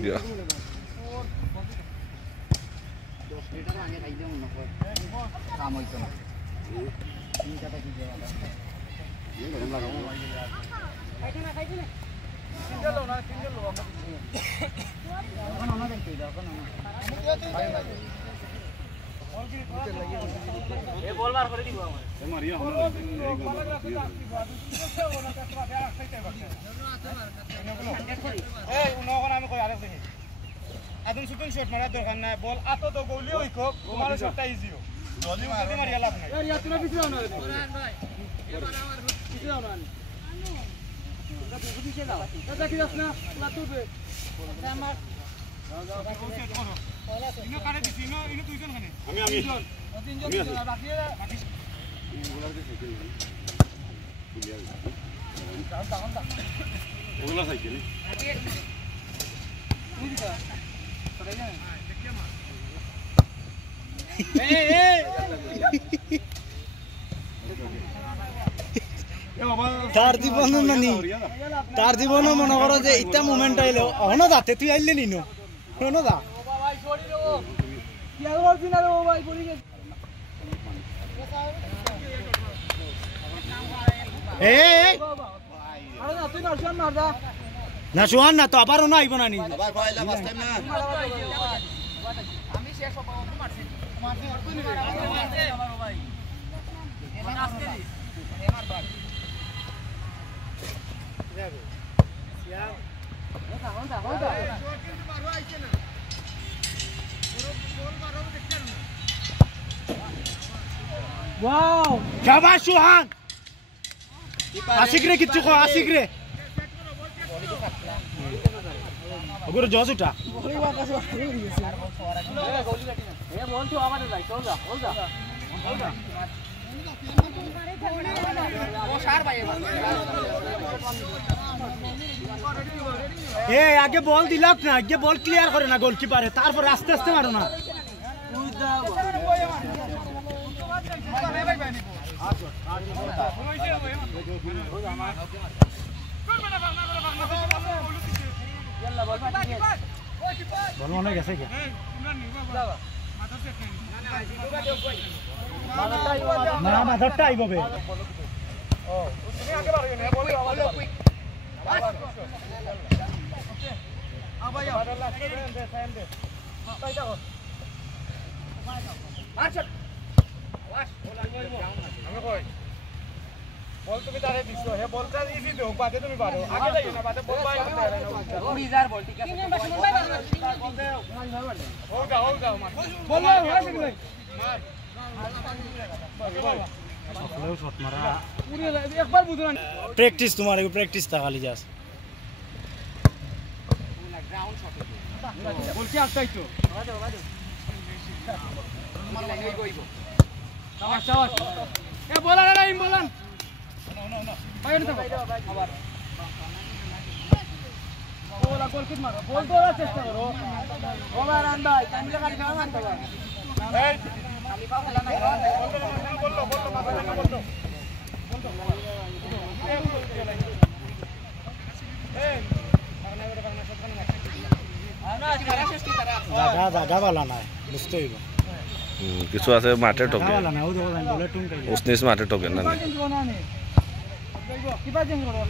Ya. আদম shooting shot মারার দরকার নাই বল আতো তো গোলি হইক তোমার শটটা ইজি হো জলদি মারিয়া লাভ নাই এই ইয়াতনা পিছনে না কোরআন ভাই এবার আমার পিছনে না দাদা পিছনে দাও দাদা কি দাস না লাতুবে আমার ইনো কারে দিছি ইনো দুইজন খানে আমি তিনজন বাকি ওগুলার কে সাইকেল ক্লিয়ার দাও ওগুলা সাইকেল তার জীবন নানি তার জীবন মনে করো যে ইটা মোমেন্ট আইলো হনো যাতে তুই আইলে নিনো হনো যা ভাই সরি রে ও কি আর বলছিস না রে ও ভাই পড়ি গেছে এই আরে না তুই না শুন মার দা না শুয়ান না তো আবার না আইব না নি আবার পয়লা ফার্স্ট টাইম না আমি শেষ হব মারছি তুই ভাই এবার আজকে এমার ভাই যাবে সিয়া হোন্দা কিন্তু মারো আইছে না বল মারো দেখতে না ওয়াও শাবাশ সুহান আশিক রে কিচ্ছু কো আশিক রে ওগুলো জজ উঠা আগে বল দিলাক না আগে বল ক্লিয়ার করে না গোলকিপারে তারপরে আস্তে আস্তে মারো না বল মনে গেছে কি না মাথাটা আইব বে ও তুমি আগে বাড়িও না বল আওয়াজ আবাই আবার লাস্ট দে সাইন দে তাই দাও আচ্ছা ওয়াশ বল আমি কই বল তুমি তারে দিছো হে বলটা ইজি দেও বাদে তুমি পারো আগে যাইও না বাদে বল বাই করতে আরে না উড়িজার বল ঠিক আছে বল দাও হো যাও মার বল হয় সেগুলো মার সকলেও শট মারা পুরো একবার বুঝো না প্র্যাকটিস তোমার প্র্যাকটিস তা খালি যাস গ্রাউন্ড শট বল কি আসতাই তো বাদো তোমার লাইন হইব সাবাস সাবাস এ বলান না ইম বলান না বাইরে তো আবার বলা গোল কিট মারো বল তোরা চেষ্টা করো ওভার রান ভাই কামলে খালি খেলা মারতে পারো এই খালি পা বলা না বললো মাথা না বললো জাগা বালা নাই বুঝতে হইব কিছু আছে মাঠে ঠকে বালা না ও দেখো বলে টুম কাই উসনিস মাঠে ঠকে না কিবা চেঞ্জ করো